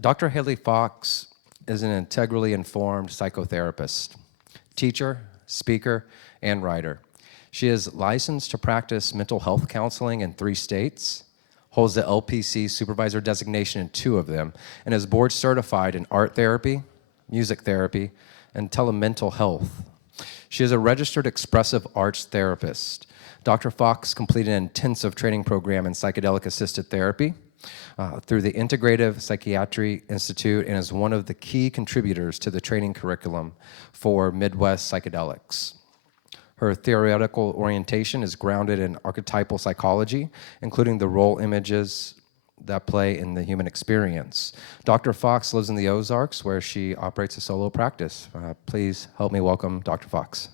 Dr. Haley Fox is an integrally informed psychotherapist, teacher, speaker, and writer. She is licensed to practice mental health counseling in 3 states, holds the LPC supervisor designation in 2 of them, and is board certified in art therapy, music therapy, and telemental health. She is a registered expressive arts therapist. Dr. Fox completed an intensive training program in psychedelic-assisted therapy through the Integrative Psychiatry Institute and is one of the key contributors to the training curriculum for Midwest Psychedelics. Her theoretical orientation is grounded in archetypal psychology, including the role images that play in the human experience. Dr. Fox lives in the Ozarks, where she operates a solo practice. Please help me welcome Dr. Fox.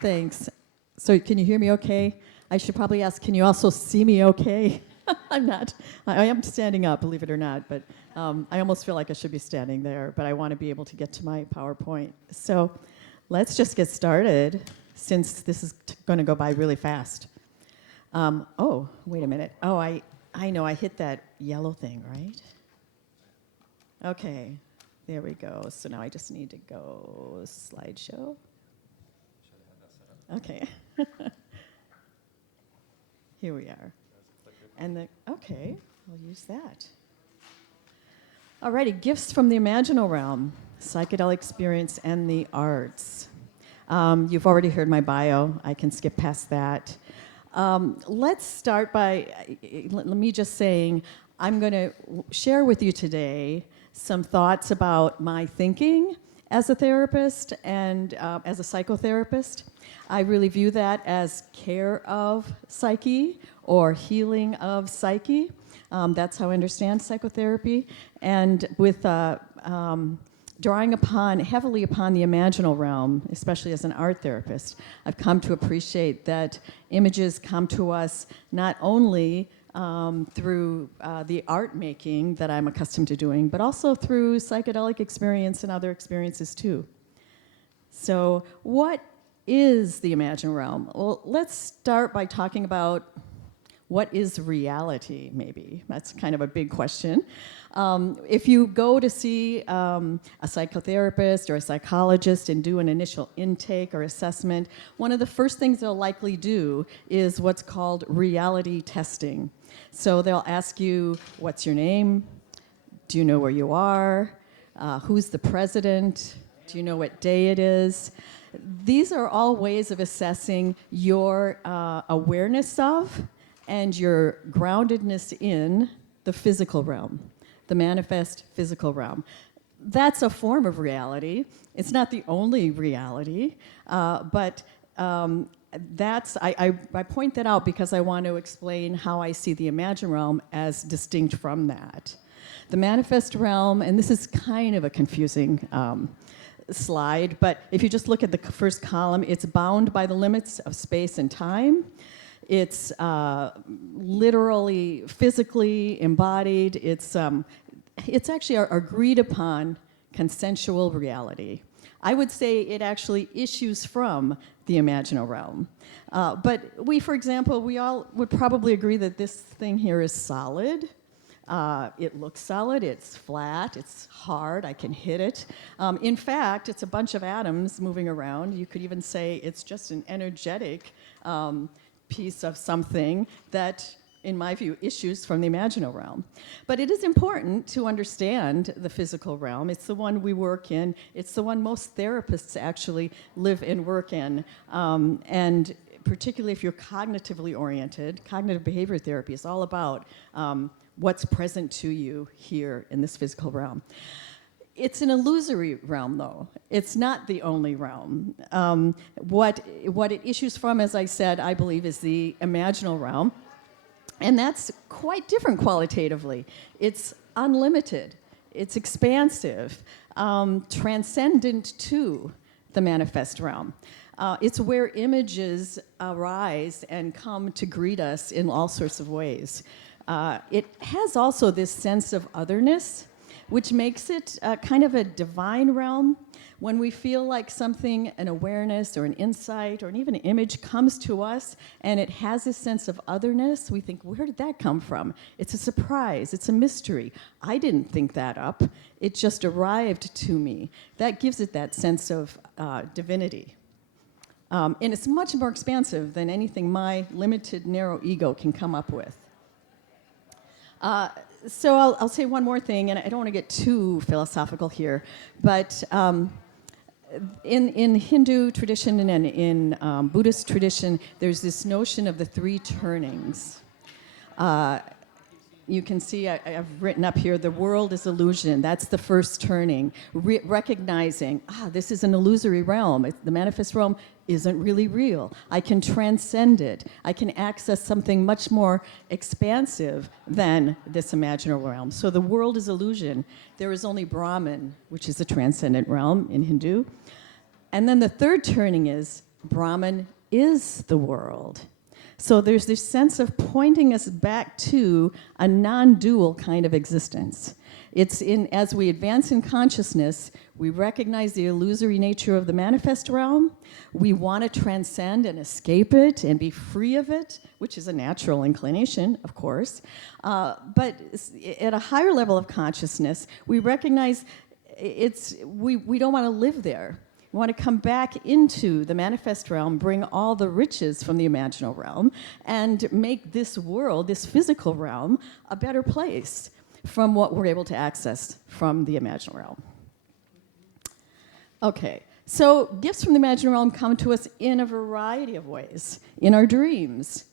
Thanks. So can you hear me okay? I should probably ask, can you also see me okay? I'm not. I am standing up, believe it or not, but I almost feel like I should be standing there, but I want to be able to get to my PowerPoint. So let's just get started, since this is going to go by really fast. Oh, wait a minute. Oh, I know, I hit that yellow thing, right? Okay, there we go. So now I just need to go slideshow. Okay. Here we are. And okay, we'll use that. Alrighty, gifts from the Imaginal Realm, Psychedelic Experience and the Arts. You've already heard my bio. I can skip past that. Let's start by, let me just saying, I'm going to share with you today some thoughts about my thinking as a therapist and as a psychotherapist. I really view that as care of psyche or healing of psyche. That's how I understand psychotherapy. And with drawing heavily upon the imaginal realm, especially as an art therapist, I've come to appreciate that images come to us not only through the art making that I'm accustomed to doing, but also through psychedelic experience and other experiences too. So what is the imaginal realm? Well, let's start by talking about what is reality, maybe. That's kind of a big question. If you go to see a psychotherapist or a psychologist and do an initial intake or assessment, one of the first things they'll likely do is what's called reality testing. So they'll ask you, what's your name? Do you know where you are? Who's the president? Do you know what day it is? These are all ways of assessing your awareness of and your groundedness in the physical realm, the manifest physical realm. That's a form of reality. It's not the only reality, but I point that out because I want to explain how I see the imagined realm as distinct from that. The manifest realm, and this is kind of a confusing slide, but if you just look at the first column, it's bound by the limits of space and time. It's literally, physically embodied. It's actually our agreed upon consensual reality. I would say it actually issues from the imaginal realm. But for example, we all would probably agree that this thing here is solid. It looks solid, it's flat, it's hard, I can hit it. In fact, it's a bunch of atoms moving around. You could even say it's just an energetic piece of something that, in my view, issues from the imaginal realm. But it is important to understand the physical realm. It's the one we work in. It's the one most therapists actually live and work in. And particularly if you're cognitively oriented, cognitive behavior therapy is all about what's present to you here in this physical realm. It's an illusory realm, though. It's not the only realm. What it issues from, as I said, I believe, is the imaginal realm. And that's quite different qualitatively. It's unlimited. It's expansive, transcendent to the manifest realm. It's where images arise and come to greet us in all sorts of ways. It has also this sense of otherness, which makes it kind of a divine realm. When we feel like something, an awareness or an insight or even an image comes to us and it has a sense of otherness, we think, where did that come from? It's a surprise, it's a mystery. I didn't think that up, it just arrived to me. That gives it that sense of divinity. And it's much more expansive than anything my limited, narrow ego can come up with. So I'll say one more thing, and I don't want to get too philosophical here, but in Hindu tradition and in Buddhist tradition, there's this notion of the three turnings. You can see I've written up here, the world is illusion. That's the first turning. Recognizing, this is an illusory realm. The manifest realm isn't really real. I can transcend it. I can access something much more expansive than this imaginal realm. So the world is illusion. There is only Brahman, which is a transcendent realm in Hindu. And then the third turning is Brahman is the world. So there's this sense of pointing us back to a non-dual kind of existence. It's as we advance in consciousness, we recognize the illusory nature of the manifest realm. We want to transcend and escape it and be free of it, which is a natural inclination, of course. But at a higher level of consciousness, we recognize we don't want to live there. We want to come back into the manifest realm, bring all the riches from the imaginal realm, and make this world, this physical realm, a better place from what we're able to access from the imaginal realm. Okay, so gifts from the imaginal realm come to us in a variety of ways. In our dreams.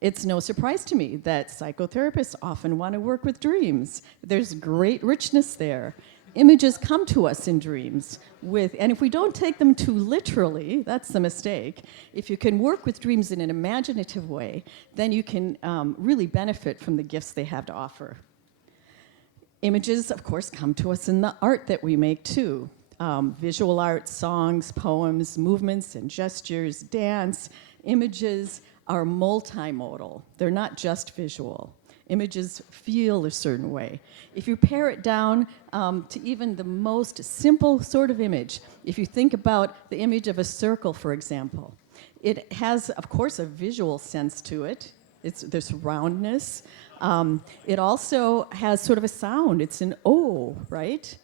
It's no surprise to me that psychotherapists often want to work with dreams. There's great richness there. Images come to us in dreams and if we don't take them too literally, that's the mistake. If you can work with dreams in an imaginative way, then you can really benefit from the gifts they have to offer. Images, of course, come to us in the art that we make too. Visual art, songs, poems, movements and gestures, dance. Images are multimodal. They're not just visual. Images feel a certain way. If you pare it down to even the most simple sort of image, if you think about the image of a circle, for example, it has, of course, a visual sense to it. There's roundness. It also has sort of a sound. It's an O, right?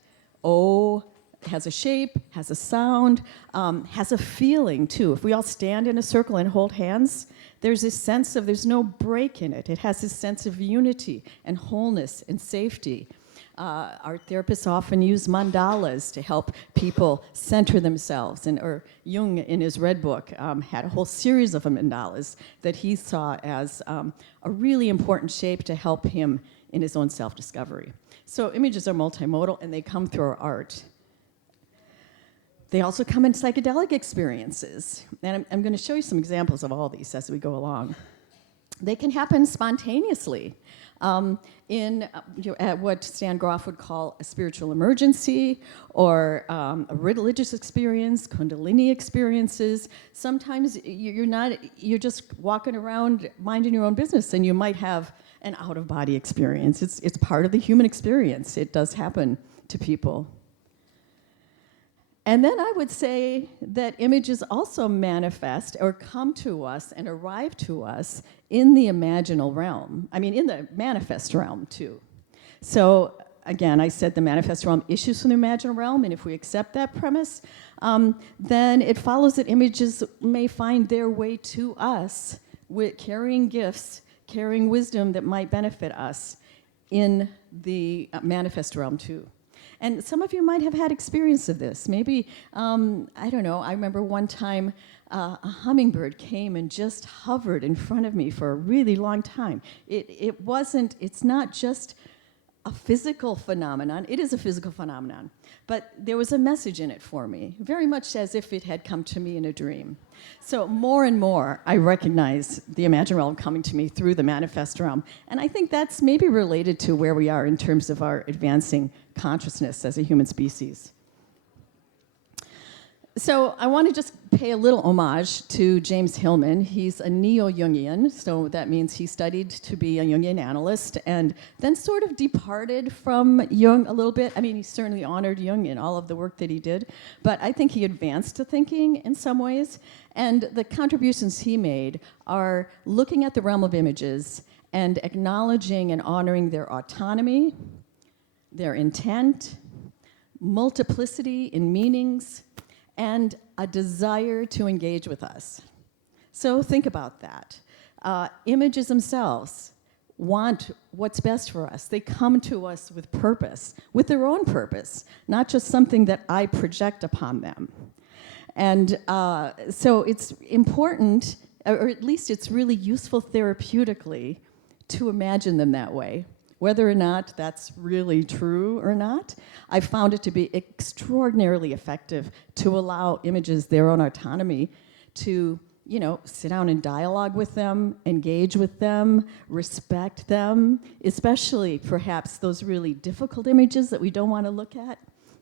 O has a shape, has a sound, has a feeling, too. If we all stand in a circle and hold hands, there's this sense of there's no break in it. It has this sense of unity and wholeness and safety. Art therapists often use mandalas to help people center themselves. Or Jung, in his Red Book, had a whole series of mandalas that he saw as a really important shape to help him in his own self-discovery. So images are multimodal, and they come through our art. They also come in psychedelic experiences. And I'm going to show you some examples of all these as we go along. They can happen spontaneously at what Stan Groff would call a spiritual emergency or a religious experience, kundalini experiences. Sometimes you're just walking around minding your own business and you might have an out-of-body experience. It's part of the human experience. It does happen to people. And then I would say that images also manifest or come to us and arrive to us in the imaginal realm. I mean, in the manifest realm, too. So, again, I said the manifest realm issues from the imaginal realm, and if we accept that premise, then it follows that images may find their way to us with carrying gifts, carrying wisdom that might benefit us in the manifest realm, too. And some of you might have had experience of this. Maybe, I don't know, I remember one time a hummingbird came and just hovered in front of me for a really long time. It's not just a physical phenomenon. It is a physical phenomenon. But there was a message in it for me, very much as if it had come to me in a dream. So more and more, I recognize the imaginal realm coming to me through the manifest realm. And I think that's maybe related to where we are in terms of our advancing consciousness as a human species. So I want to just pay a little homage to James Hillman. He's a neo-Jungian, so that means he studied to be a Jungian analyst and then sort of departed from Jung a little bit. I mean, he certainly honored Jung in all of the work that he did, but I think he advanced the thinking in some ways. And the contributions he made are looking at the realm of images and acknowledging and honoring their autonomy, their intent, multiplicity in meanings, and a desire to engage with us. So think about that. Images themselves want what's best for us. They come to us with purpose, with their own purpose, not just something that I project upon them. And so it's important, or at least it's really useful therapeutically, to imagine them that way. Whether or not that's really true or not, I found it to be extraordinarily effective to allow images their own autonomy to, sit down and dialogue with them, engage with them, respect them, especially perhaps those really difficult images that we don't want to look at.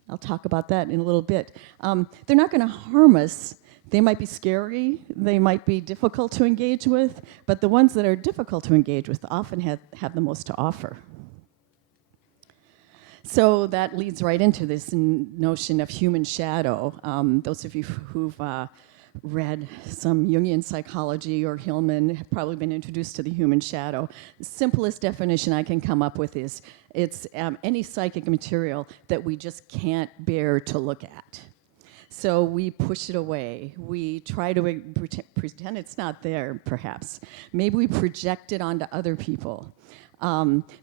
I'll talk about that in a little bit. They're not going to harm us. They might be scary, they might be difficult to engage with, but the ones that are difficult to engage with often have the most to offer. So that leads right into this notion of human shadow. Those of you who've read some Jungian psychology or Hillman have probably been introduced to the human shadow. The simplest definition I can come up with is it's any psychic material that we just can't bear to look at. So we push it away. We try to pretend it's not there, perhaps. Maybe we project it onto other people.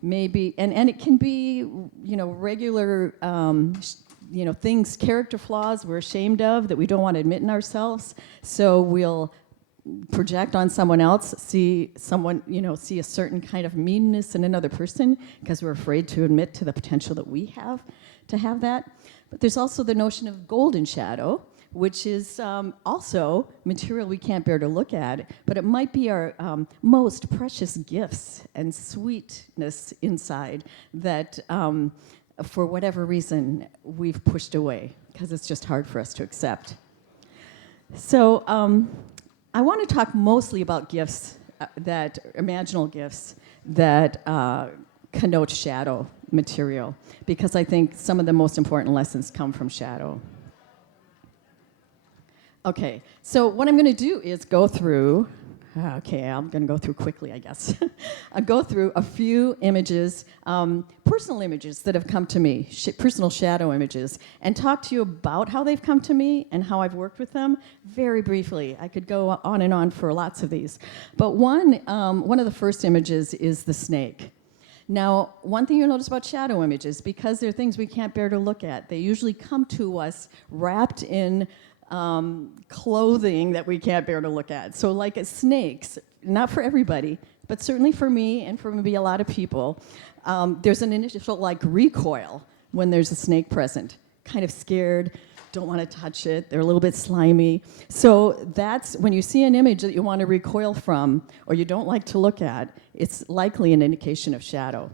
Maybe, and it can be, regular, things, character flaws we're ashamed of that we don't want to admit in ourselves. So we'll project on someone else, see a certain kind of meanness in another person because we're afraid to admit to the potential that we have to have that. But there's also the notion of golden shadow, which is also material we can't bear to look at, but it might be our most precious gifts and sweetness inside that, for whatever reason, we've pushed away because it's just hard for us to accept. So I want to talk mostly about gifts, imaginal gifts that connote shadow material, because I think some of the most important lessons come from shadow. Okay, so what I'm going to do is go through, I'm going to go through quickly, I guess. I'll go through a few images, personal images that have come to me, personal shadow images, and talk to you about how they've come to me and how I've worked with them very briefly. I could go on and on for lots of these. But one of the first images is the snake. Now, one thing you'll notice about shadow images, because they're things we can't bear to look at, they usually come to us wrapped in clothing that we can't bear to look at. So like snakes, not for everybody, but certainly for me and for maybe a lot of people, there's an initial recoil when there's a snake present. Kind of scared, don't want to touch it, they're a little bit slimy. So that's when you see an image that you want to recoil from or you don't like to look at, it's likely an indication of shadow.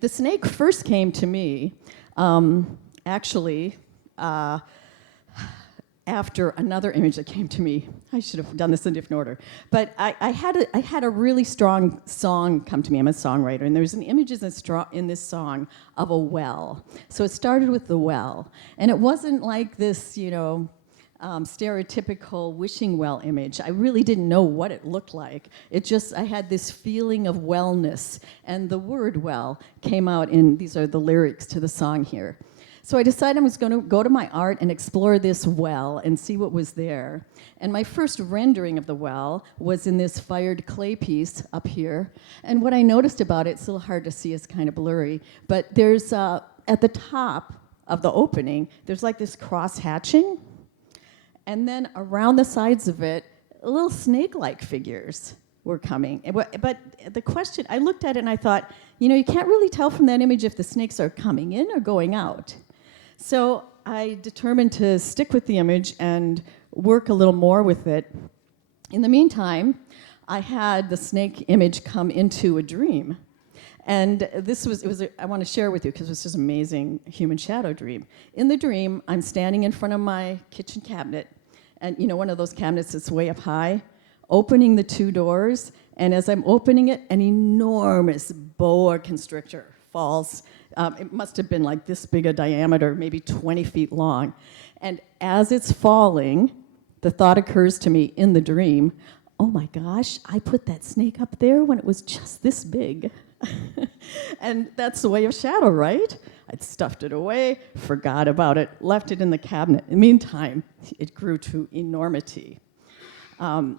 The snake first came to me, after another image that came to me. I should have done this in a different order. But I had a really strong song come to me. I'm a songwriter, and there's an image in this song of a well. So it started with the well. And it wasn't like this, stereotypical wishing well image. I really didn't know what it looked like. I had this feeling of wellness. And the word well came out these are the lyrics to the song here. So I decided I was going to go to my art and explore this well and see what was there. And my first rendering of the well was in this fired clay piece up here. And what I noticed about it, it's a little hard to see, it's kind of blurry, but there's, at the top of the opening, there's like this cross-hatching. And then around the sides of it, little snake-like figures were coming. But the question, I looked at it and I thought, you can't really tell from that image if the snakes are coming in or going out. So I determined to stick with the image and work a little more with it. In the meantime, I had the snake image come into a dream. And I want to share with you because it was just an amazing human shadow dream. In the dream, I'm standing in front of my kitchen cabinet, and one of those cabinets that's way up high, opening the 2 doors, and as I'm opening it, an enormous boa constrictor falls. It must have been like this big a diameter, maybe 20 feet long. And as it's falling, the thought occurs to me in the dream, oh my gosh, I put that snake up there when it was just this big. And that's the way of shadow, right? I'd stuffed it away, forgot about it, left it in the cabinet. In the meantime, it grew to enormity. And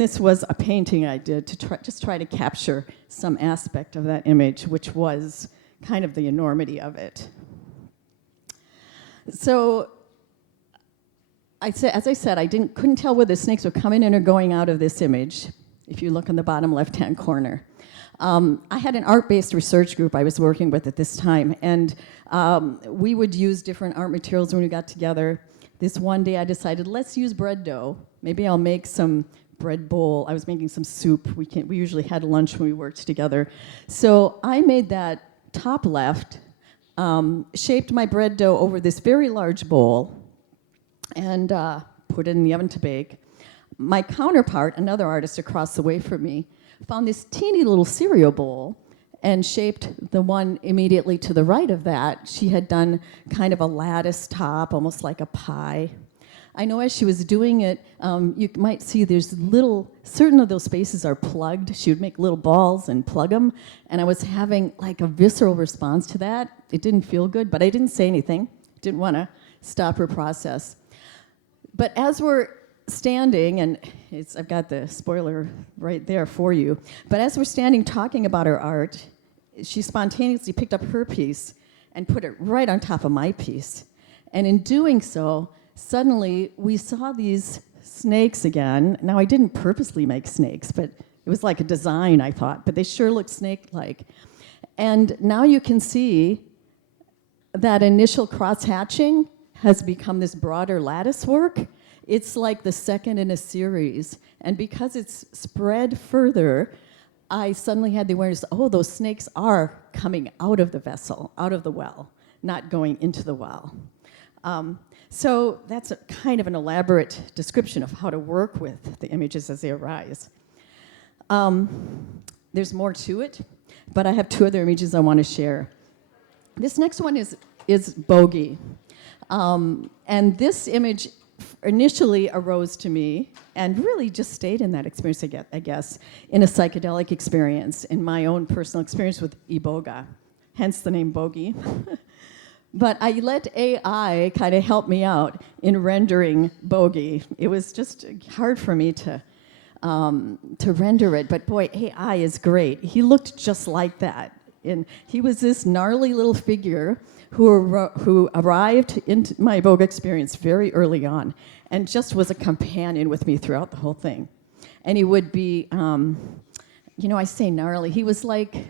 this was a painting I did to try to capture some aspect of that image, which was kind of the enormity of it. So, as I said, I couldn't tell whether the snakes were coming in or going out of this image, if you look in the bottom left-hand corner. I had an art-based research group I was working with at this time, and we would use different art materials when we got together. This one day I decided, let's use bread dough. Maybe I'll make some bread bowl. I was making some soup. We usually had lunch when we worked together. So I made that top left, shaped my bread dough over this very large bowl, and put it in the oven to bake. My counterpart, another artist across the way from me, found this teeny little cereal bowl and shaped the one immediately to the right of that. She had done kind of a lattice top, almost like a pie. I know as she was doing it, you might see there's certain of those spaces are plugged. She would make little balls and plug them, and I was having like a visceral response to that. It didn't feel good, but I didn't say anything. Didn't want to stop her process. But as we're standing, and I've got the spoiler right there for you, but as we're standing talking about her art, she spontaneously picked up her piece and put it right on top of my piece. And in doing so, suddenly we saw these snakes again. Now, I didn't purposely make snakes, but it was like a design, I thought, but they sure looked snake-like. And now you can see that initial cross-hatching has become this broader lattice work. It's like the second in a series. And because it's spread further, I suddenly had the awareness, oh, those snakes are coming out of the vessel, out of the well, not going into the well. So that's kind of an elaborate description of how to work with the images as they arise. There's more to it, but I have 2 other images I want to share. This next one is bogey. And this image initially arose to me and really just stayed in that experience, I guess, in a psychedelic experience, in my own personal experience with iboga, hence the name bogey. But I let AI kind of help me out in rendering bogey. It was just hard for me to render it, but boy, AI is great. He looked just like that. And he was this gnarly little figure who arrived into my iboga experience very early on and just was a companion with me throughout the whole thing. And he would be, I say gnarly. He was like,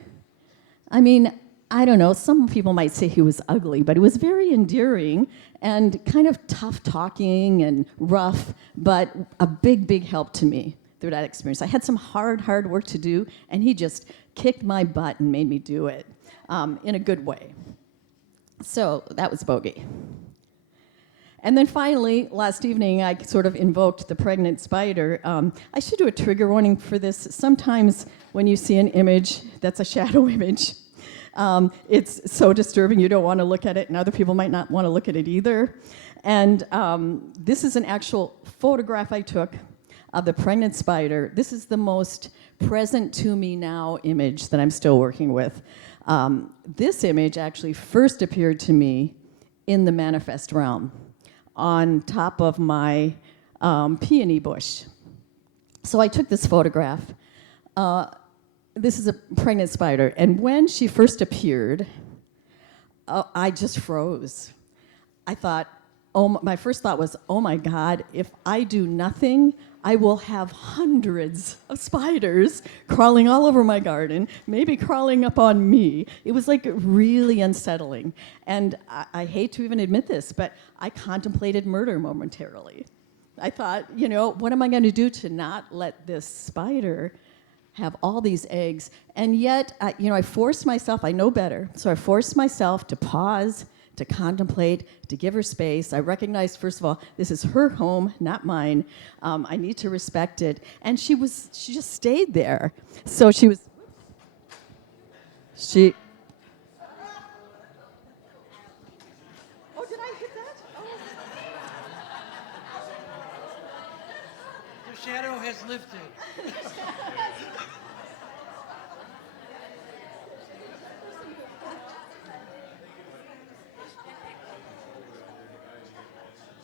I don't know, some people might say he was ugly, but he was very endearing and kind of tough talking and rough, but a big, big help to me through that experience. I had some hard work to do, and he just kicked my butt and made me do it in a good way. So that was bogey. And then finally, last evening, I sort of invoked the pregnant spider. I should do a trigger warning for this. Sometimes when you see an image that's a shadow image, it's so disturbing you don't want to look at it, and other people might not want to look at it either. And this is an actual photograph I took of the pregnant spider. This is the most present to me now image that I'm still working with. This image actually first appeared to me in the manifest realm on top of my peony bush. So I took this photograph. This is a pregnant spider, and when she first appeared, I just froze. I thought, my first thought was, oh my God, if I do nothing, I will have hundreds of spiders crawling all over my garden, maybe crawling up on me. It was like really unsettling. And I hate to even admit this, but I contemplated murder momentarily. I thought, what am I going to do to not let this spider have all these eggs, and yet, I forced myself, I know better, so I forced myself to pause, to contemplate, to give her space. I recognized, first of all, this is her home, not mine. I need to respect it. And she just stayed there. So she. Oh, did I hit that? Oh. The shadow has lifted.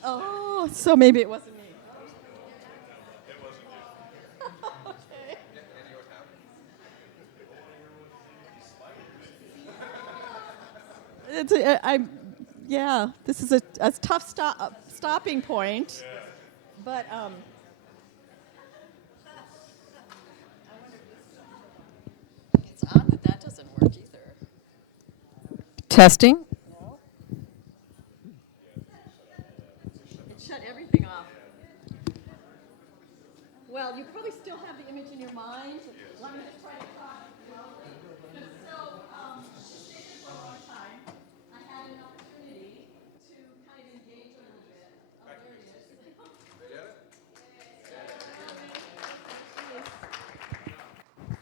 Oh, so maybe it wasn't me. It wasn't you. Okay. Yeah, this is a tough stopping point. Yeah. But, it's odd that doesn't work either. Testing. It shut everything off. Well, you probably still have the image in your mind. Let me just try to talk. So, she stayed for a long time. I had an opportunity to kind of engage a little bit. Oh, there it is.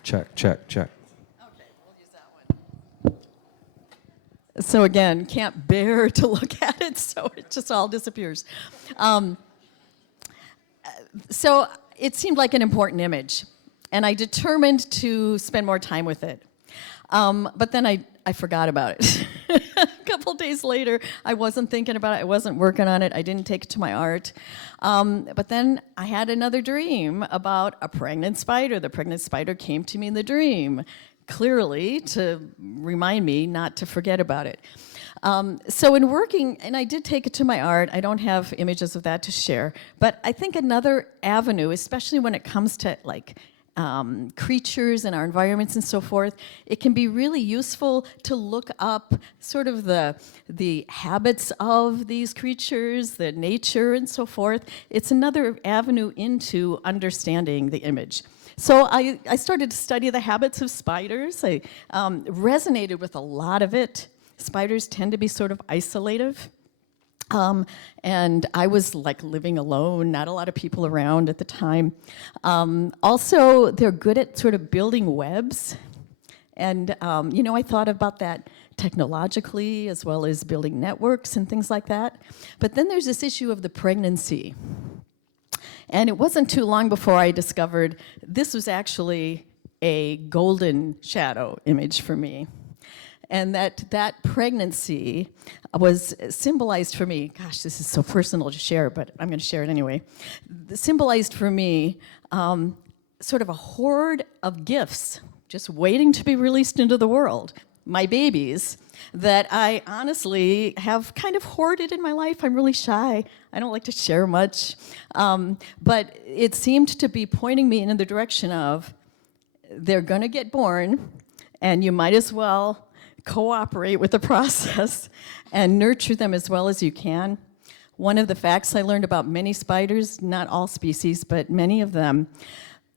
Check, check, check. Okay, we'll use that one. So again, can't bear to look at it, so it just all disappears. So it seemed like an important image, and I determined to spend more time with it. But then I forgot about it. A couple days later, I wasn't thinking about it. I wasn't working on it. I didn't take it to my art. But then I had another dream about a pregnant spider. The pregnant spider came to me in the dream, clearly to remind me not to forget about it. So in working, and I did take it to my art, I don't have images of that to share, but I think another avenue, especially when it comes to creatures and our environments and so forth, it can be really useful to look up sort of the habits of these creatures, the nature and so forth. It's another avenue into understanding the image. So I started to study the habits of spiders. I resonated with a lot of it. Spiders tend to be sort of isolative. And I was like living alone, not a lot of people around at the time. Also, they're good at sort of building webs. And, I thought about that technologically as well as building networks and things like that. But then there's this issue of the pregnancy. And it wasn't too long before I discovered this was actually a golden shadow image for me. And that pregnancy was symbolized for me, gosh, this is so personal to share, but I'm going to share it anyway. Symbolized for me sort of a horde of gifts just waiting to be released into the world. My babies that I honestly have kind of hoarded in my life. I'm really shy. I don't like to share much. But it seemed to be pointing me in the direction of they're going to get born, and you might as well cooperate with the process and nurture them as well as you can. One of the facts I learned about many spiders, not all species, but many of them,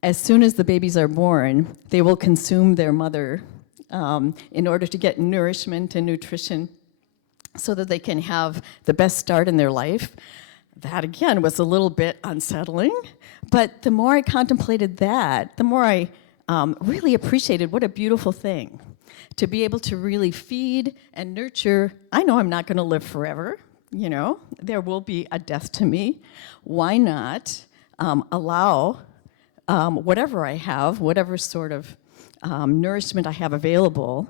as soon as the babies are born, they will consume their mother in order to get nourishment and nutrition so that they can have the best start in their life. That, again, was a little bit unsettling, but the more I contemplated that, the more I really appreciated what a beautiful thing to be able to really feed and nurture. I know I'm not going to live forever, there will be a death to me. Why not allow whatever I have, whatever sort of nourishment I have available,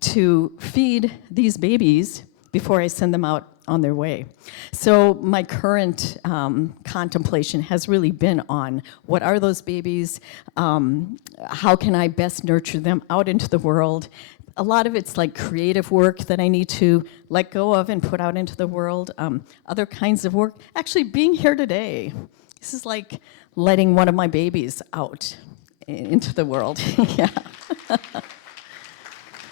to feed these babies before I send them out on their way. So my current contemplation has really been on what are those babies, how can I best nurture them out into the world. A lot of it's like creative work that I need to let go of and put out into the world. Other kinds of work, actually being here today, this is like letting one of my babies out into the world. Yeah.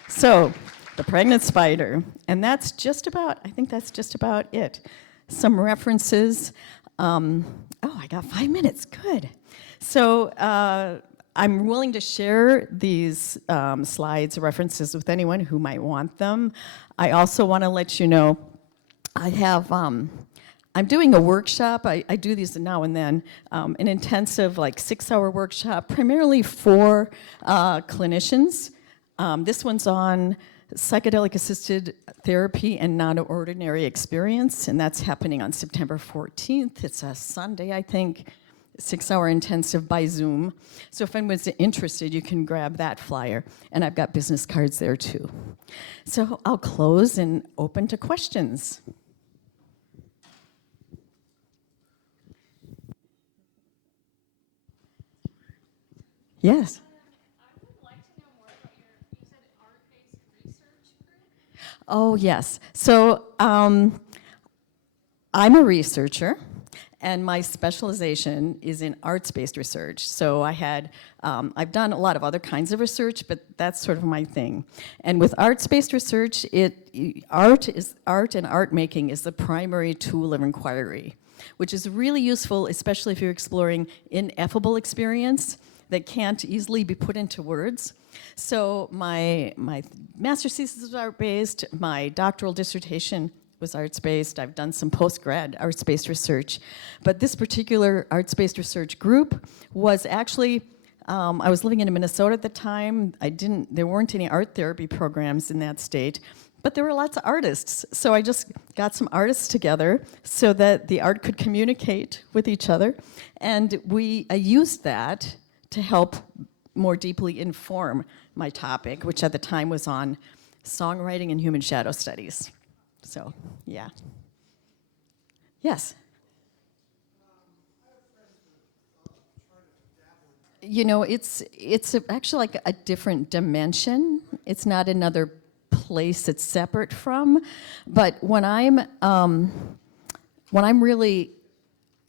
So, the pregnant spider, and I think that's just about it. Some references. I got 5 minutes, good. So I'm willing to share these slides, references with anyone who might want them. I also want to let you know I have, I'm doing a workshop. I do these now and then, an intensive, like 6-hour workshop, primarily for clinicians. This one's on psychedelic assisted therapy and non-ordinary experience, and that's happening on September 14th. It's a Sunday, I think, 6-hour intensive by Zoom. So if anyone's interested, you can grab that flyer, and I've got business cards there too. So I'll close and open to questions. Yes. I would like to know more about you said art-based research group? Oh, yes. So I'm a researcher, and my specialization is in arts-based research. So I've done a lot of other kinds of research, but that's sort of my thing. And with arts-based research, art and art making is the primary tool of inquiry, which is really useful, especially if you're exploring ineffable experience that can't easily be put into words. So my master's thesis was art-based, my doctoral dissertation was arts-based, I've done some post-grad arts-based research. But this particular arts-based research group was actually, I was living in Minnesota at the time, there weren't any art therapy programs in that state, but there were lots of artists. So I just got some artists together so that the art could communicate with each other. And I used that to help more deeply inform my topic, which at the time was on songwriting and human shadow studies. So, yeah. Yes? You know, it's actually like a different dimension. It's not another place it's separate from. But when I'm really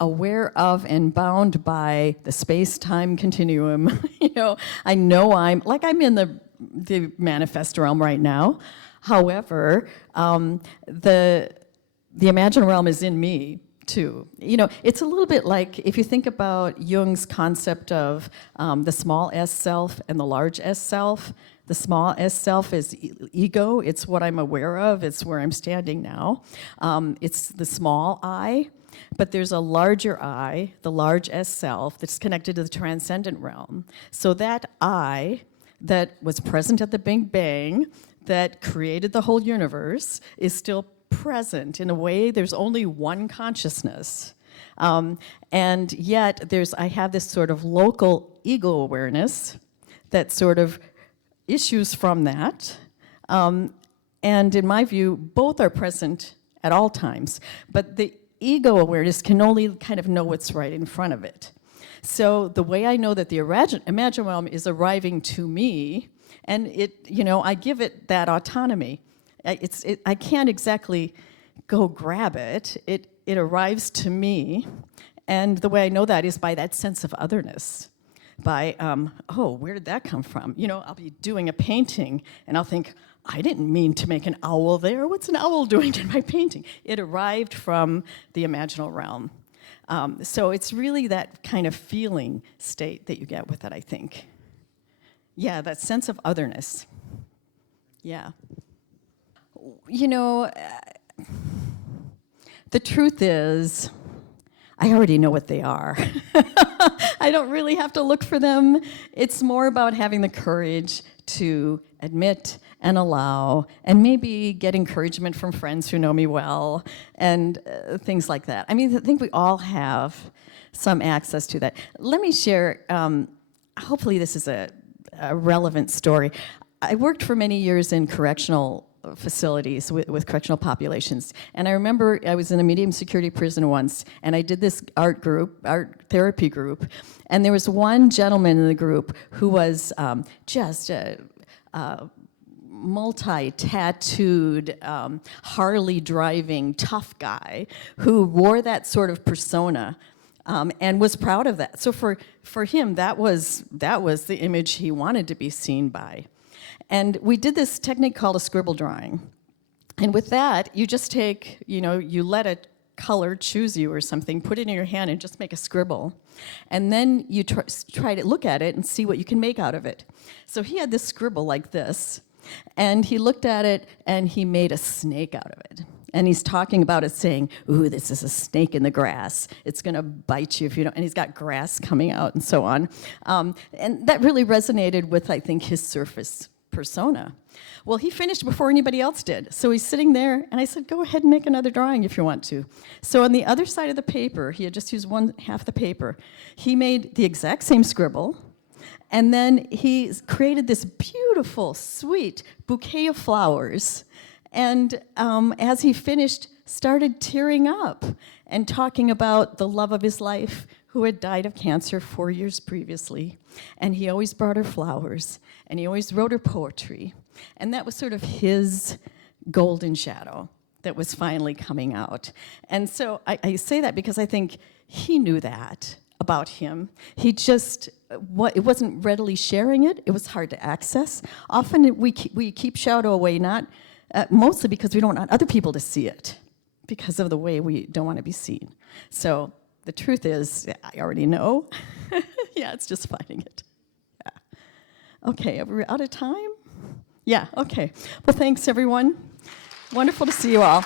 aware of and bound by the space-time continuum, I know I'm in the manifest realm right now. However, the Imaginal Realm is in me too. It's a little bit like if you think about Jung's concept of the small S self and the large S self. The small S self is ego. It's what I'm aware of. It's where I'm standing now. It's the small I. But there's a larger I, the large S self, that's connected to the transcendent realm. So that I that was present at the Big Bang, that created the whole universe, is still present. In a way, there's only one consciousness. And yet, I have this sort of local ego awareness that sort of issues from that. And in my view, both are present at all times. But the ego awareness can only kind of know what's right in front of it. So the way I know that the Imaginal Realm is arriving to me, and I give it that autonomy. I can't exactly go grab it. It arrives to me, and the way I know that is by that sense of otherness. By, where did that come from? I'll be doing a painting, and I'll think, I didn't mean to make an owl there. What's an owl doing in my painting? It arrived from the Imaginal Realm. So it's really that kind of feeling state that you get with it, I think. Yeah, that sense of otherness. Yeah. The truth is, I already know what they are. I don't really have to look for them. It's more about having the courage to admit and allow, and maybe get encouragement from friends who know me well, and things like that. I mean, I think we all have some access to that. Let me share, hopefully this is a relevant story. I worked for many years in correctional facilities with correctional populations. And I remember I was in a medium security prison once, and I did this art therapy group, and there was one gentleman in the group who was just a multi-tattooed, Harley-driving, tough guy who wore that sort of persona and was proud of that. So for him, that was the image he wanted to be seen by. And we did this technique called a scribble drawing. And with that, you just take, you let color choose you or something, put it in your hand and just make a scribble. And then you try to look at it and see what you can make out of it. So he had this scribble like this, and he looked at it and he made a snake out of it. And he's talking about it saying, ooh, this is a snake in the grass. It's going to bite you if you don't. And he's got grass coming out and so on. And that really resonated with, I think, his surface persona. Well, he finished before anybody else did. So he's sitting there, and I said, go ahead and make another drawing if you want to. So on the other side of the paper, he had just used one half the paper, he made the exact same scribble, and then he created this beautiful, sweet bouquet of flowers. And as he finished, started tearing up and talking about the love of his life, who had died of cancer 4 years previously. And he always brought her flowers, and he always wrote her poetry. And that was sort of his golden shadow that was finally coming out. And so I say that because I think he knew that about him. He just, it wasn't readily sharing it. It was hard to access. Often we keep shadow away, not mostly because we don't want other people to see it, because of the way we don't want to be seen. So the truth is, I already know. Yeah, it's just finding it. Yeah. Okay, are we out of time? Yeah, okay. Well, thanks, everyone. Wonderful to see you all.